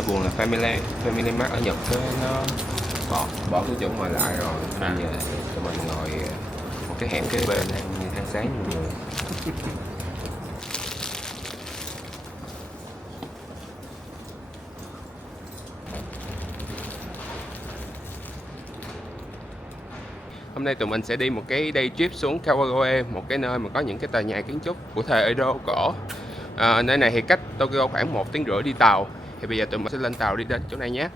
hơi buồn là Family Mart ở Nhật nó bỏ cái chỗ ngồi lại rồi, nên giờ tụi mình ngồi một cái hẻm kế bên ăn sáng nhiều người. Hôm nay tụi mình sẽ đi một cái day trip xuống Kawagoe, một cái nơi mà có những cái tòa nhà kiến trúc của thời Edo cổ. Nơi này thì cách Tokyo khoảng 1 tiếng rưỡi đi tàu. Thì bây giờ tụi mình sẽ lên tàu đi đến chỗ này nhé.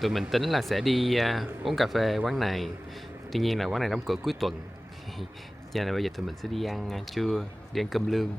Tụi mình tính là sẽ đi uống cà phê quán này. Tuy nhiên là quán này đóng cửa cuối tuần. Cho nên bây giờ tụi mình sẽ đi ăn trưa, đi ăn cơm lương.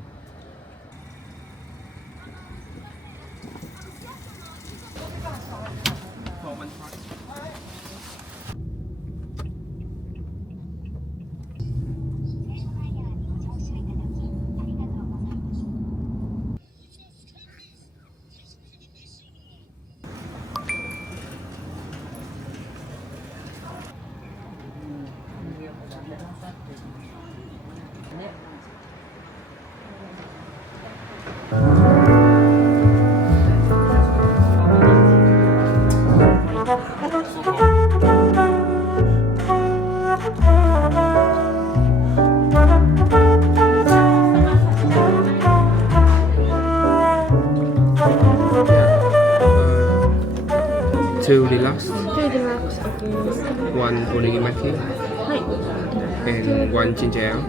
Two deluxe, 2 deluxe, OK。 one onigimaki, はい。 and one ginger ale.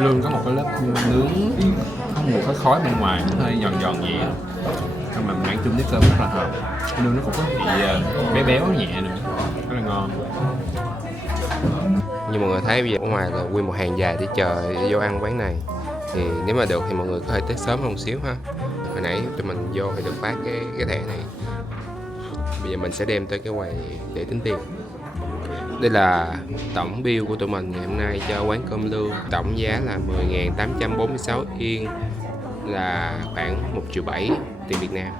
Luôn có một cái lớp nướng không một cái khói bên ngoài, nó hơi giòn giòn nhẹ, nhưng mà mình ăn chung với cơm rất là hợp. Nướng nó cũng có vị béo béo nhẹ nữa, rất là ngon. Như mọi người thấy bây giờ ở ngoài là nguyên một hàng dài để chờ vô ăn quán này. Thì nếu mà được thì mọi người có thể tới sớm hơn một xíu ha. Hồi nãy tụi mình vô thì được phát cái thẻ này. Bây giờ mình sẽ đem tới cái quầy để tính tiền. Đây là tổng bill của tụi mình ngày hôm nay cho quán cơm lương. Tổng giá là 10.846 yên, là khoảng 1,7 triệu tiền Việt Nam.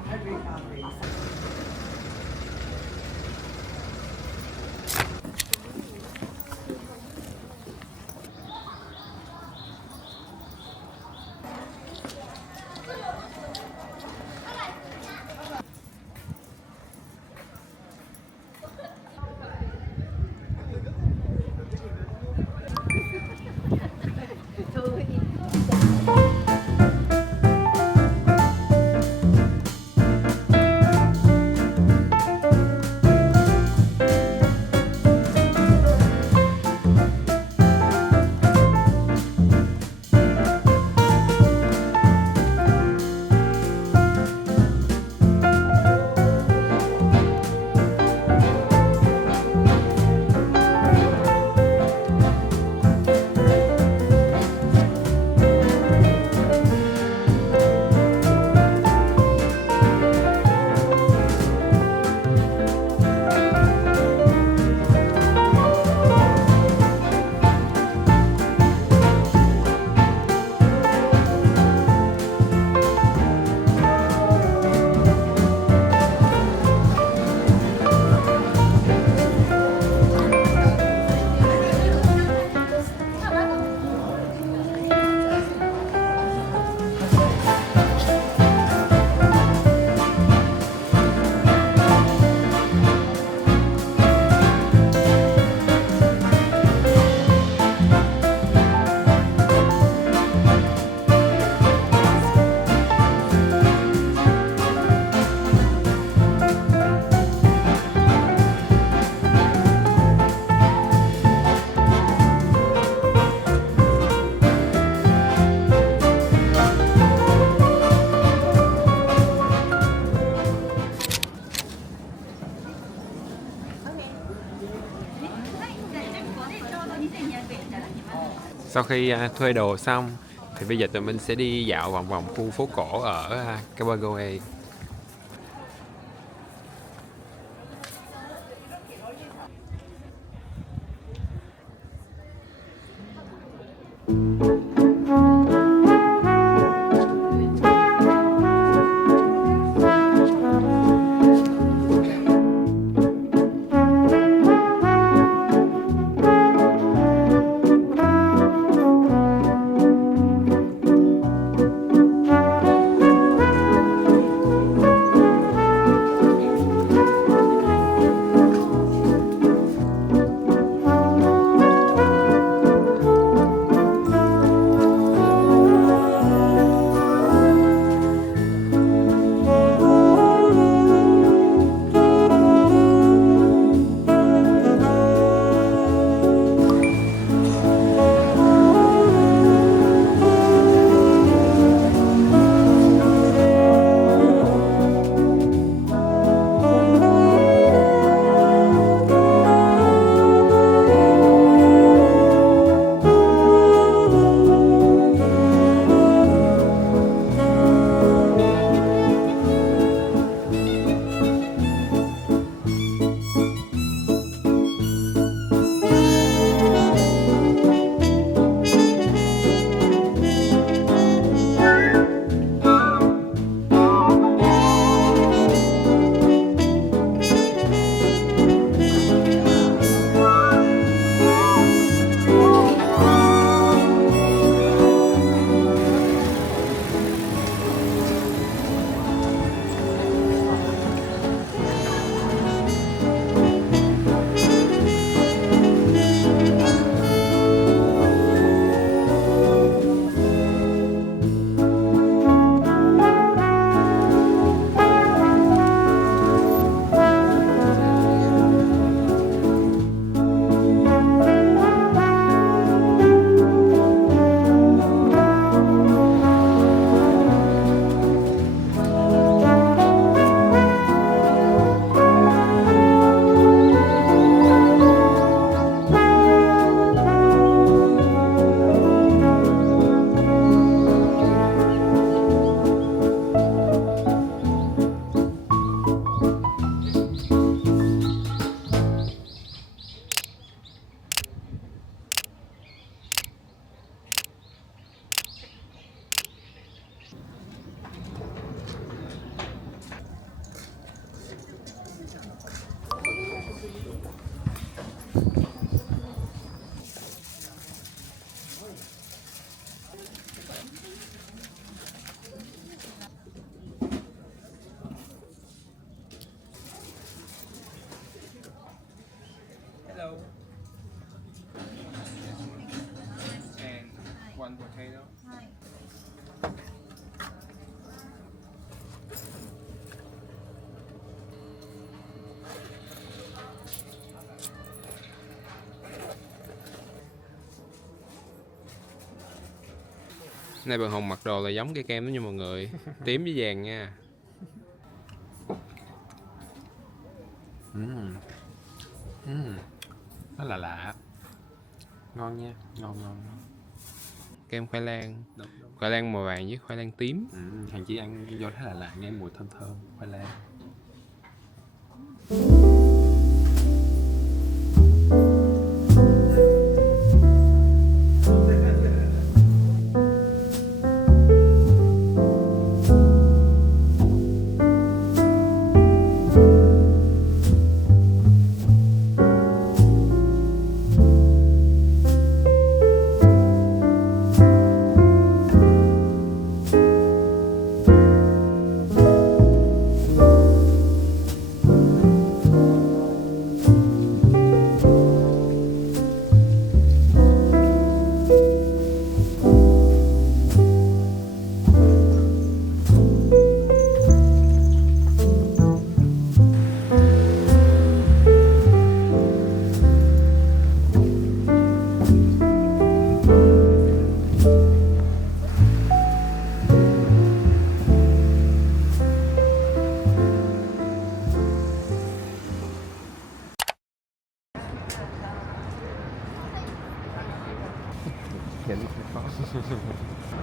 Sau khi thuê đồ xong thì bây giờ tụi mình sẽ đi dạo vòng vòng khu phố cổ ở Kawagoe. Nay Bằng Hồng mặc đồ là giống cây kem đó nha mọi người. Tím với vàng nha. Nó là lạ. Ngon nha, ngon. Kem khoai lang. Đúng. Khoai lang màu vàng với khoai lang tím. Hàng chỉ ăn do thấy là lạ, nghe mùi thơm khoai lang.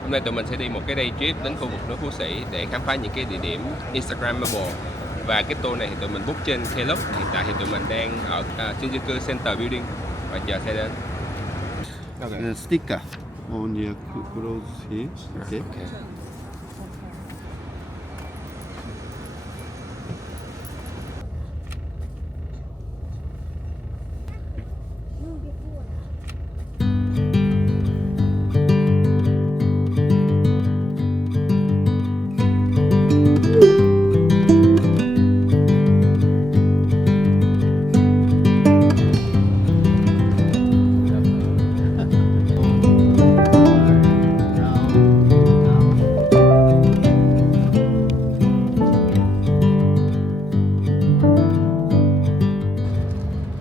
Hôm nay tụi mình sẽ đi một cái day trip đến khu vực núi Phú Sĩ để khám phá những cái địa điểm Instagrammable. Và cái tour này thì tụi mình book trên Klook. Hiện tại thì tụi mình đang ở Shinjuku Center Building và chờ xe đến. Sticker on your clothes here. Okay. Okay.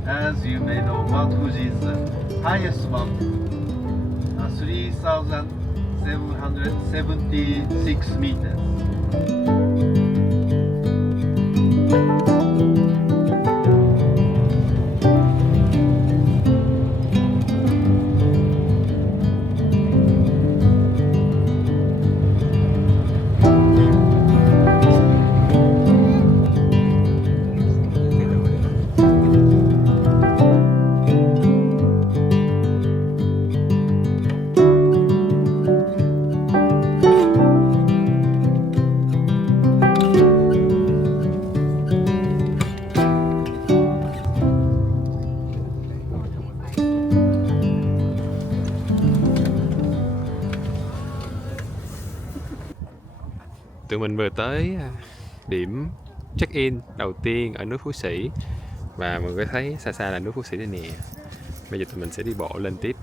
As you may know, Mount Fuji is the highest mountain, 3,776 meters. Tụi mình vừa tới điểm check-in đầu tiên ở núi Phú Sĩ. Và mọi người thấy xa xa là núi Phú Sĩ đây nè. Bây giờ tụi mình sẽ đi bộ lên tiếp.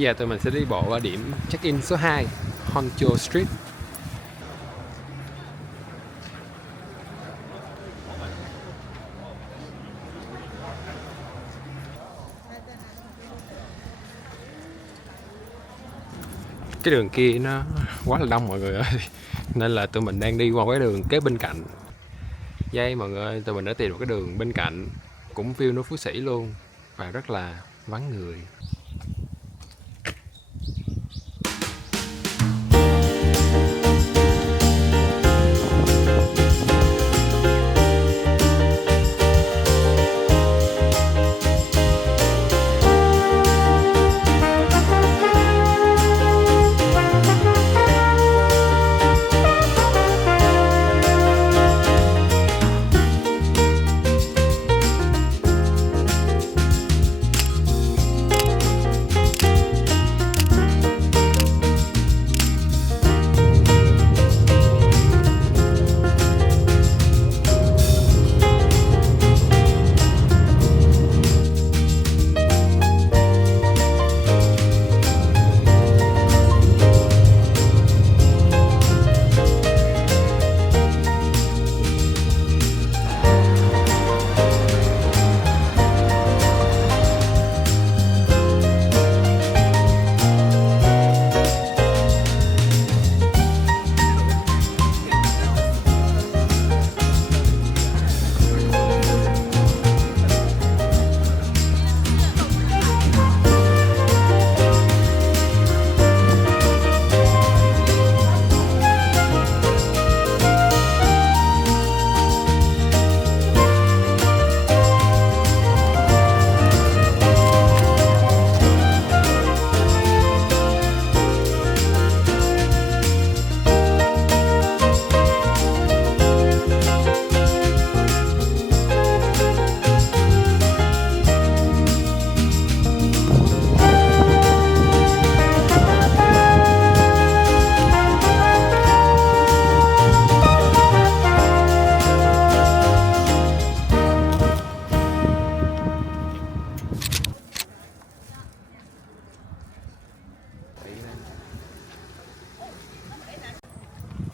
Bây giờ tụi mình sẽ đi bộ ở điểm check-in số 2, Honjo Street. Cái đường kia nó quá là đông mọi người ơi, nên là tụi mình đang đi qua cái đường kế bên cạnh. Đây mọi người ơi, tụi mình đã tìm được cái đường bên cạnh, cũng view núi Phú Sĩ luôn và rất là vắng người.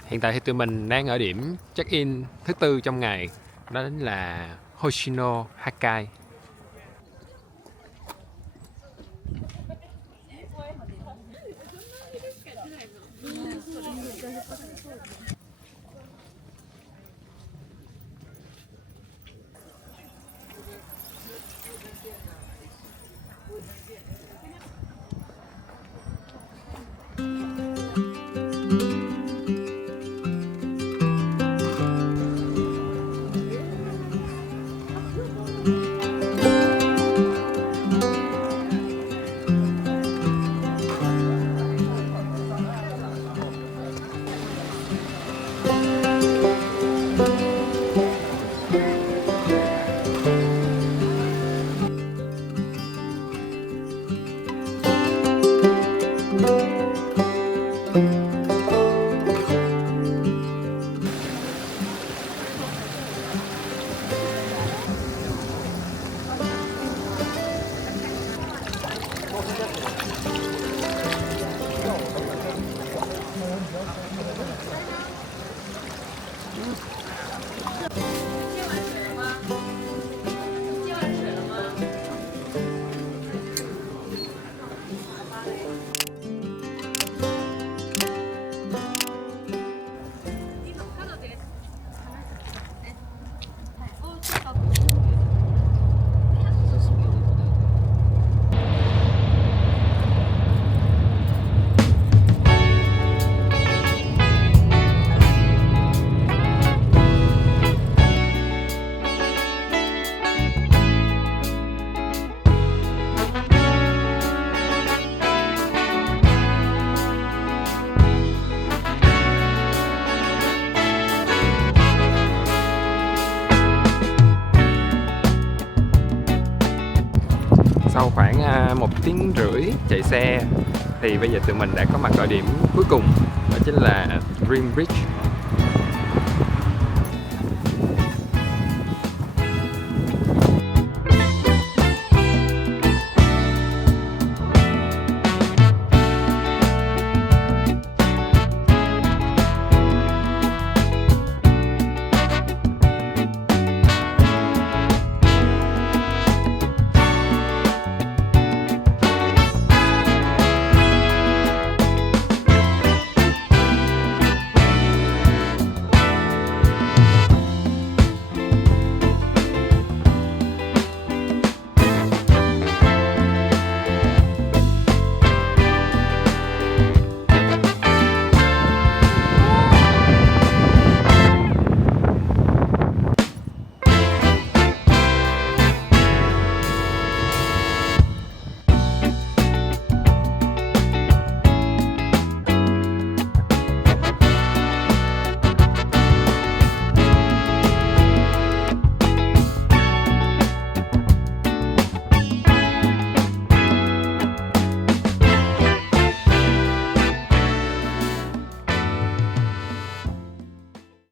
Hiện tại thì tụi mình đang ở điểm check-in thứ tư trong ngày, đó là Hoshino Hakkai. Sau khoảng 1 tiếng rưỡi chạy xe thì bây giờ tụi mình đã có mặt ở điểm cuối cùng, đó chính là Green Bridge.